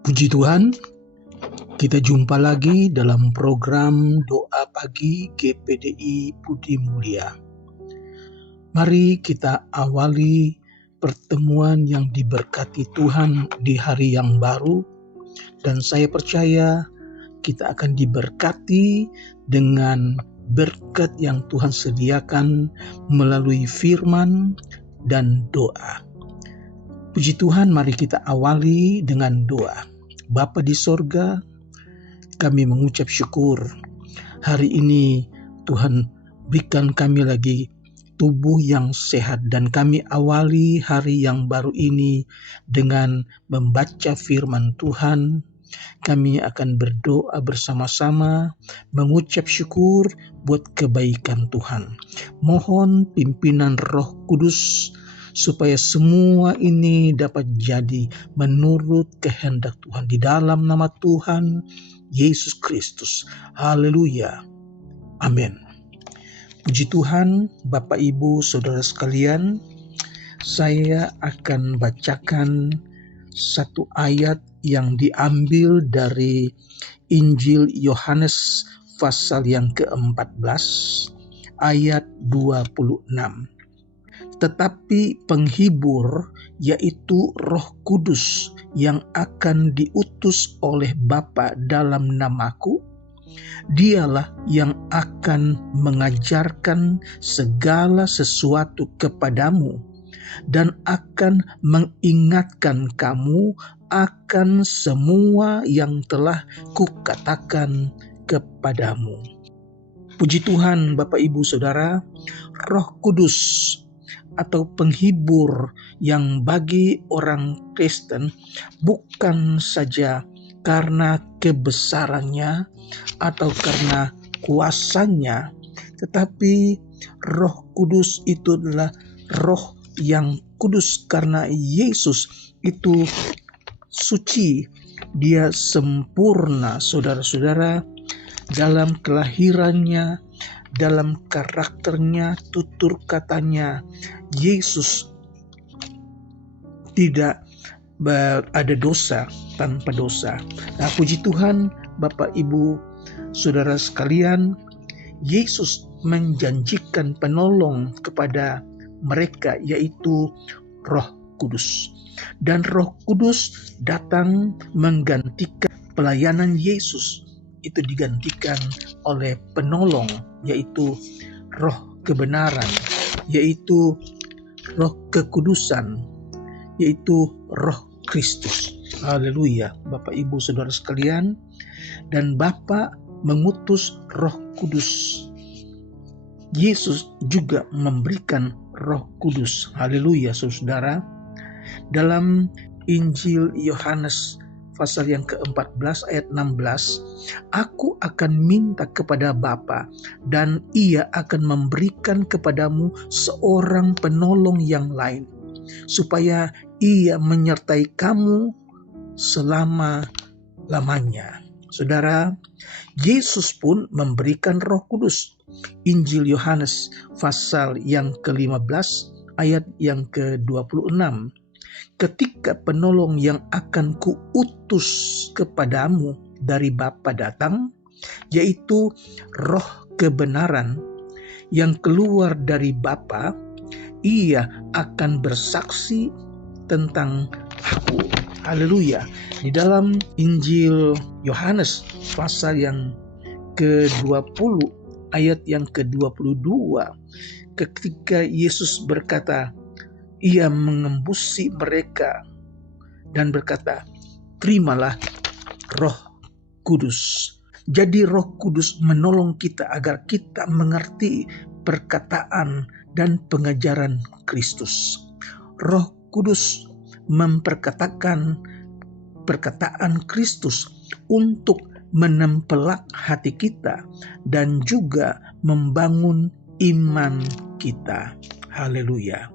Puji Tuhan, kita jumpa lagi dalam program Doa Pagi GPDI Budi Mulia. Mari kita awali pertemuan yang diberkati Tuhan di hari yang baru, dan saya percaya kita akan diberkati dengan berkat yang Tuhan sediakan melalui firman dan doa. Puji Tuhan, mari kita awali dengan doa. Bapa di sorga, kami mengucap syukur. Hari ini Tuhan berikan kami lagi tubuh yang sehat, dan kami awali hari yang baru ini dengan membaca firman Tuhan. Kami akan berdoa bersama-sama, mengucap syukur buat kebaikan Tuhan. Mohon pimpinan Roh Kudus supaya semua ini dapat jadi menurut kehendak Tuhan, di dalam nama Tuhan Yesus Kristus. Haleluya. Amin. Puji Tuhan, Bapak Ibu Saudara sekalian, saya akan bacakan satu ayat yang diambil dari Injil Yohanes pasal yang ke-14 ayat 26. Tetapi penghibur, yaitu Roh Kudus yang akan diutus oleh Bapa dalam namaku, Dialah yang akan mengajarkan segala sesuatu kepadamu dan akan mengingatkan kamu akan semua yang telah kukatakan kepadamu. Puji Tuhan, Bapak Ibu Saudara, Roh Kudus atau penghibur yang bagi orang Kristen bukan saja karena kebesarannya atau karena kuasanya, tetapi Roh Kudus itu adalah Roh yang kudus karena Yesus itu suci, dia sempurna, saudara-saudara, dalam kelahirannya, dalam karakternya, tutur katanya. Yesus tidak ada dosa, tanpa dosa. Nah, puji Tuhan, Bapak Ibu Saudara sekalian, Yesus menjanjikan penolong kepada mereka, yaitu Roh Kudus. Dan Roh Kudus datang menggantikan pelayanan Yesus. Itu digantikan oleh penolong, yaitu Roh kebenaran, yaitu Roh kekudusan, yaitu Roh Kristus. Haleluya, Bapak Ibu Saudara sekalian. Dan Bapa mengutus Roh Kudus. Yesus juga memberikan Roh Kudus. Haleluya, Saudara. Dalam Injil Yohanes pasal yang ke-14 ayat 16, Aku akan minta kepada Bapa, dan Ia akan memberikan kepadamu seorang penolong yang lain, supaya Ia menyertai kamu selama-lamanya. Saudara, Yesus pun memberikan Roh Kudus. Injil Yohanes pasal yang ke-15 ayat yang ke-26. Ketika penolong yang akan kuutus kepadamu dari Bapa datang, yaitu Roh kebenaran yang keluar dari Bapa, Ia akan bersaksi tentang aku. Haleluya. Di dalam Injil Yohanes pasal yang ke-20 ayat yang ke-22, ketika Yesus berkata, Ia mengembusi mereka dan berkata, terimalah Roh Kudus. Jadi Roh Kudus menolong kita agar kita mengerti perkataan dan pengajaran Kristus. Roh Kudus memperkatakan perkataan Kristus untuk menempelak hati kita dan juga membangun iman kita. Haleluya.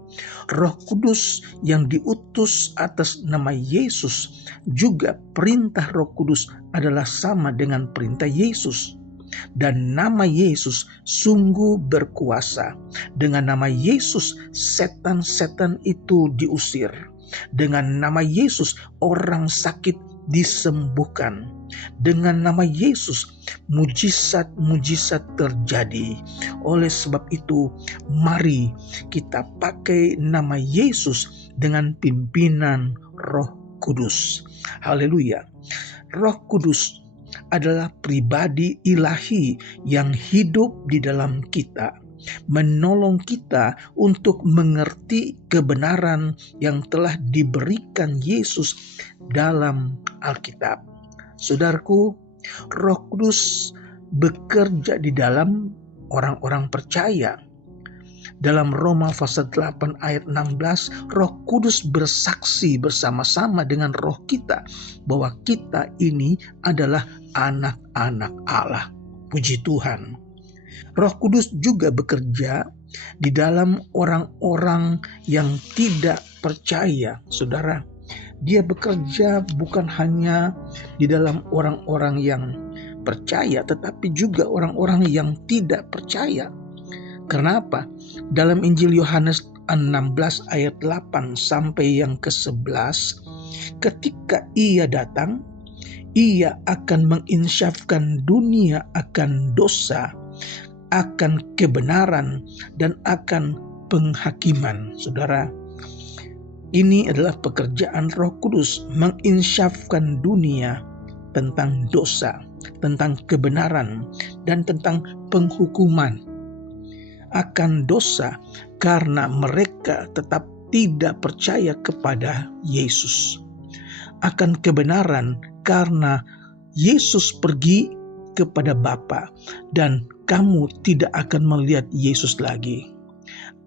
Roh Kudus yang diutus atas nama Yesus, juga perintah Roh Kudus adalah sama dengan perintah Yesus. Dan nama Yesus sungguh berkuasa. Dengan nama Yesus setan-setan itu diusir. Dengan nama Yesus orang sakit disembuhkan. Dengan nama Yesus, mujizat-mujizat terjadi. Oleh sebab itu, mari kita pakai nama Yesus dengan pimpinan Roh Kudus. Haleluya. Roh Kudus adalah pribadi ilahi yang hidup di dalam kita, menolong kita untuk mengerti kebenaran yang telah diberikan Yesus dalam Alkitab. Saudaraku, Roh Kudus bekerja di dalam orang-orang percaya. Dalam Roma pasal 8 ayat 16, Roh Kudus bersaksi bersama-sama dengan roh kita bahwa kita ini adalah anak-anak Allah. Puji Tuhan. Roh Kudus juga bekerja di dalam orang-orang yang tidak percaya, saudara. Dia bekerja bukan hanya di dalam orang-orang yang percaya, tetapi juga orang-orang yang tidak percaya. Kenapa? Dalam Injil Yohanes 16 ayat 8 sampai yang ke-11, ketika Ia datang, Ia akan menginsyafkan dunia akan dosa, akan kebenaran, dan akan penghakiman. Saudara, ini adalah pekerjaan Roh Kudus, menginsyafkan dunia tentang dosa, tentang kebenaran, dan tentang penghukuman. Akan dosa karena mereka tetap tidak percaya kepada Yesus. Akan kebenaran karena Yesus pergi kepada Bapa dan kamu tidak akan melihat Yesus lagi.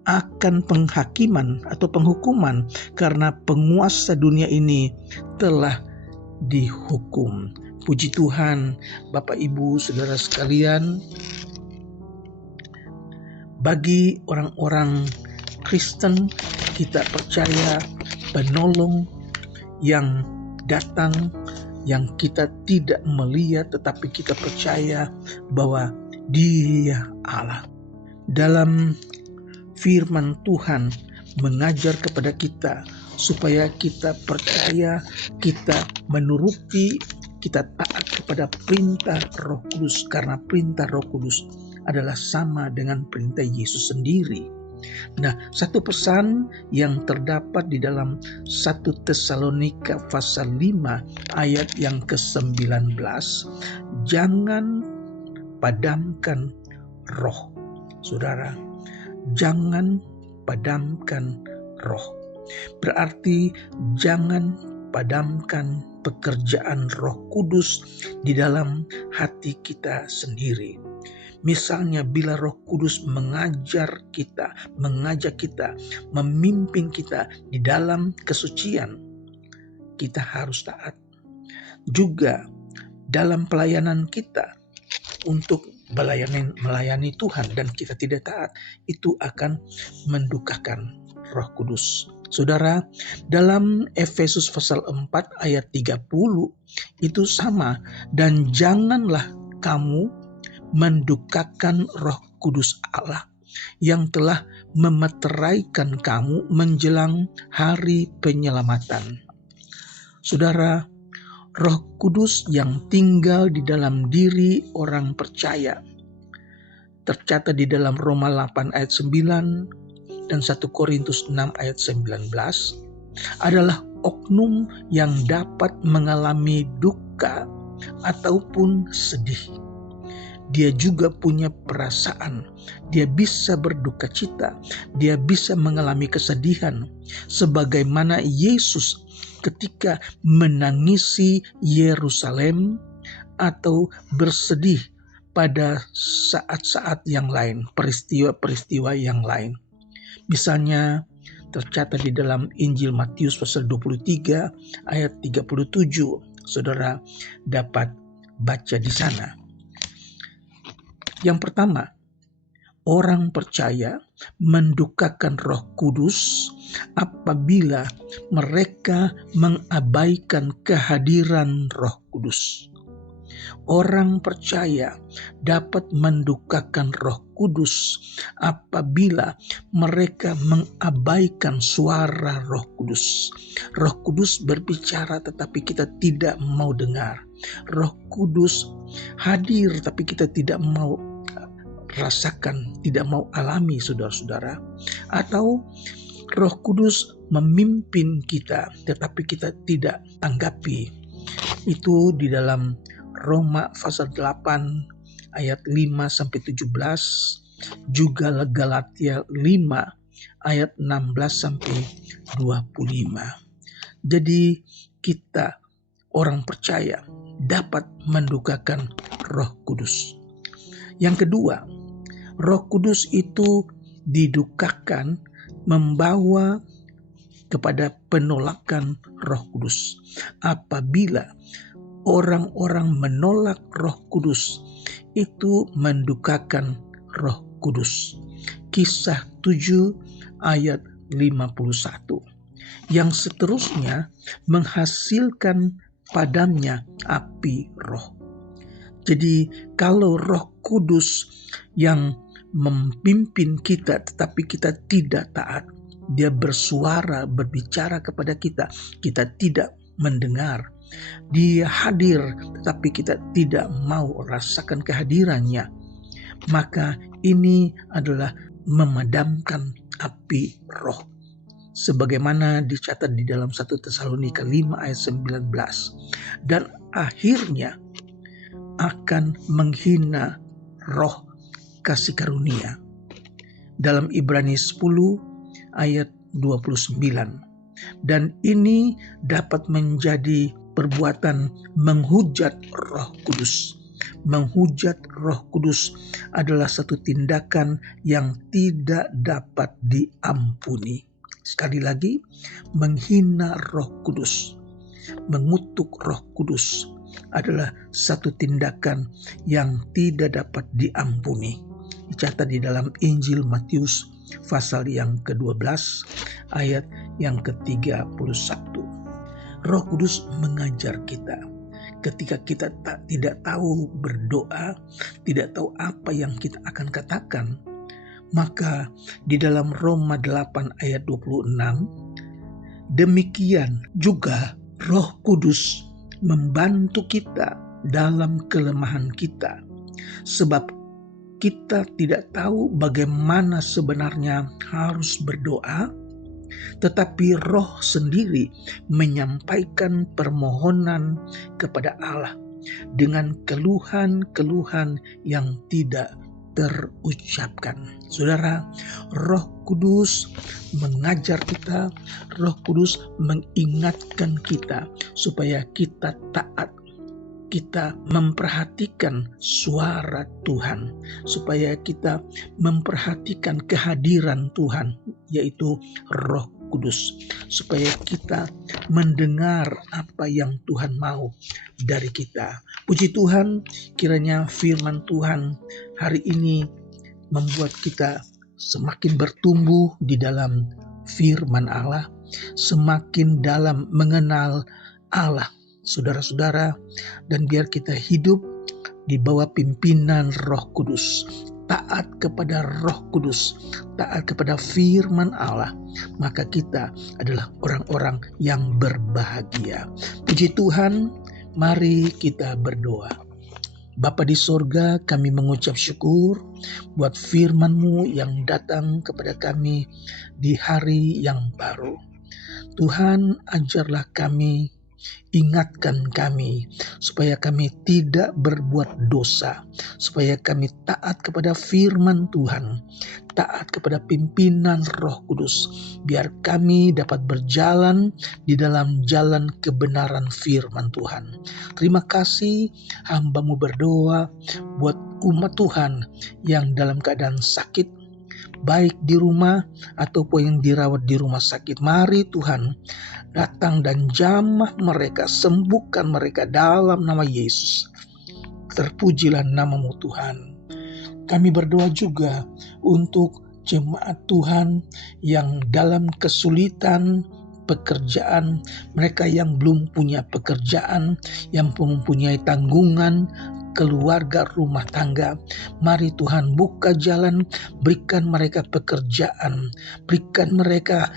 Akan penghakiman atau penghukuman karena penguasa dunia ini telah dihukum. Puji Tuhan, Bapak Ibu Saudara sekalian, bagi orang-orang Kristen, kita percaya penolong yang datang, yang kita tidak melihat tetapi kita percaya bahwa Dia Allah. Dalam firman Tuhan mengajar kepada kita supaya kita percaya, kita menuruti, kita taat kepada perintah Roh Kudus, karena perintah Roh Kudus adalah sama dengan perintah Yesus sendiri. Nah, satu pesan yang terdapat di dalam 1 Tesalonika pasal 5 ayat yang ke-19, jangan padamkan roh. Saudara, jangan padamkan roh. Berarti jangan padamkan pekerjaan Roh Kudus di dalam hati kita sendiri. Misalnya bila Roh Kudus mengajak kita, memimpin kita di dalam kesucian, kita harus taat. Juga dalam pelayanan kita untuk melayani Tuhan dan kita tidak taat, itu akan mendukakan Roh Kudus. Saudara, dalam Efesus pasal 4 ayat 30 itu sama, dan janganlah kamu mendukakan Roh Kudus Allah yang telah memeteraikan kamu menjelang hari penyelamatan. Saudara, Roh Kudus yang tinggal di dalam diri orang percaya tercatat di dalam Roma 8 ayat 9 dan 1 Korintus 6 ayat 19 adalah oknum yang dapat mengalami duka ataupun sedih. Dia juga punya perasaan, dia bisa berduka cita, dia bisa mengalami kesedihan, sebagaimana Yesus ketika menangisi Yerusalem atau bersedih pada saat-saat yang lain, peristiwa-peristiwa yang lain. Misalnya tercatat di dalam Injil Matius pasal 23 ayat 37, saudara dapat baca di sana. Yang pertama, orang percaya mendukakan Roh Kudus apabila mereka mengabaikan kehadiran Roh Kudus. Orang percaya dapat mendukakan Roh Kudus apabila mereka mengabaikan suara Roh Kudus. Roh Kudus berbicara tetapi kita tidak mau dengar. Roh Kudus hadir tapi kita tidak mau rasakan, tidak mau alami, saudara-saudara. Atau Roh Kudus memimpin kita tetapi kita tidak tanggapi. Itu di dalam Roma pasal 8 ayat 5 sampai 17, juga Galatia 5 ayat 16 sampai 25. Jadi kita orang percaya dapat mendukakan Roh Kudus. Yang kedua, Roh Kudus itu didukakan membawa kepada penolakan Roh Kudus. Apabila orang-orang menolak Roh Kudus, itu mendukakan Roh Kudus. Kisah 7 ayat 51. Yang seterusnya menghasilkan padamnya api roh. Jadi kalau Roh Kudus yang memimpin kita tetapi kita tidak taat, dia bersuara, berbicara kepada kita, kita tidak mendengar. Dia hadir tetapi kita tidak mau rasakan kehadirannya, maka ini adalah memadamkan api roh. Sebagaimana dicatat di dalam 1 Tesalonika 5 ayat 19. Dan akhirnya akan menghina roh kasih karunia. Dalam Ibrani 10 ayat 29. Dan ini dapat menjadi perbuatan menghujat Roh Kudus. Menghujat Roh Kudus adalah satu tindakan yang tidak dapat diampuni. Sekali lagi, menghina Roh Kudus, mengutuk Roh Kudus adalah satu tindakan yang tidak dapat diampuni. Dicatat di dalam Injil Matius pasal yang ke-12 ayat yang ke-31. Roh Kudus mengajar kita ketika kita tidak tahu berdoa, tidak tahu apa yang kita akan katakan. Maka di dalam Roma 8 ayat 26, demikian juga Roh Kudus membantu kita dalam kelemahan kita. Sebab kita tidak tahu bagaimana sebenarnya harus berdoa, tetapi Roh sendiri menyampaikan permohonan kepada Allah dengan keluhan-keluhan yang tidak terucapkan. Saudara, Roh Kudus mengajar kita, Roh Kudus mengingatkan kita supaya kita taat, kita memperhatikan suara Tuhan, supaya kita memperhatikan kehadiran Tuhan, yaitu Roh Kudus, supaya kita mendengar apa yang Tuhan mau dari kita. Puji Tuhan, kiranya firman Tuhan hari ini membuat kita semakin bertumbuh di dalam firman Allah, semakin dalam mengenal Allah, saudara-saudara, dan biar kita hidup di bawah pimpinan Roh Kudus, taat kepada Roh Kudus, taat kepada firman Allah, maka kita adalah orang-orang yang berbahagia. Puji Tuhan, mari kita berdoa. Bapa di sorga, kami mengucap syukur buat firman-Mu yang datang kepada kami di hari yang baru. Tuhan, ajarlah kami, ingatkan kami supaya kami tidak berbuat dosa, supaya kami taat kepada firman Tuhan, taat kepada pimpinan Roh Kudus, biar kami dapat berjalan di dalam jalan kebenaran firman Tuhan. Terima kasih, hamba-Mu berdoa buat umat Tuhan yang dalam keadaan sakit, baik di rumah ataupun yang dirawat di rumah sakit. Mari Tuhan datang dan jamah mereka, sembuhkan mereka dalam nama Yesus. Terpujilah nama-Mu Tuhan. Kami berdoa juga untuk jemaat Tuhan yang dalam kesulitan, pekerjaan, mereka yang belum punya pekerjaan, yang mempunyai tanggungan, keluarga, rumah tangga. Mari Tuhan buka jalan, berikan mereka pekerjaan, berikan mereka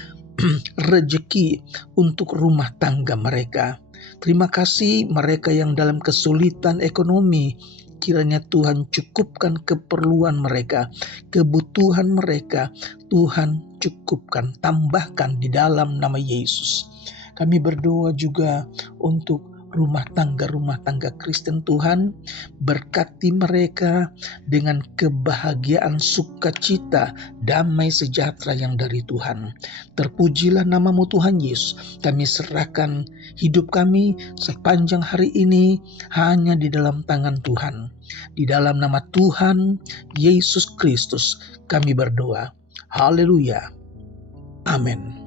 rezeki untuk rumah tangga mereka. Terima kasih mereka yang dalam kesulitan ekonomi. Kiranya Tuhan cukupkan keperluan mereka, kebutuhan mereka. Tuhan cukupkan, tambahkan di dalam nama Yesus. Kami berdoa juga untuk rumah tangga Kristen. Tuhan berkati mereka dengan kebahagiaan, sukacita, damai sejahtera yang dari Tuhan. Terpujilah namamu Tuhan Yesus. Kami serahkan hidup kami sepanjang hari ini hanya di dalam tangan Tuhan. Di dalam nama Tuhan Yesus Kristus kami berdoa. Haleluya. Amin.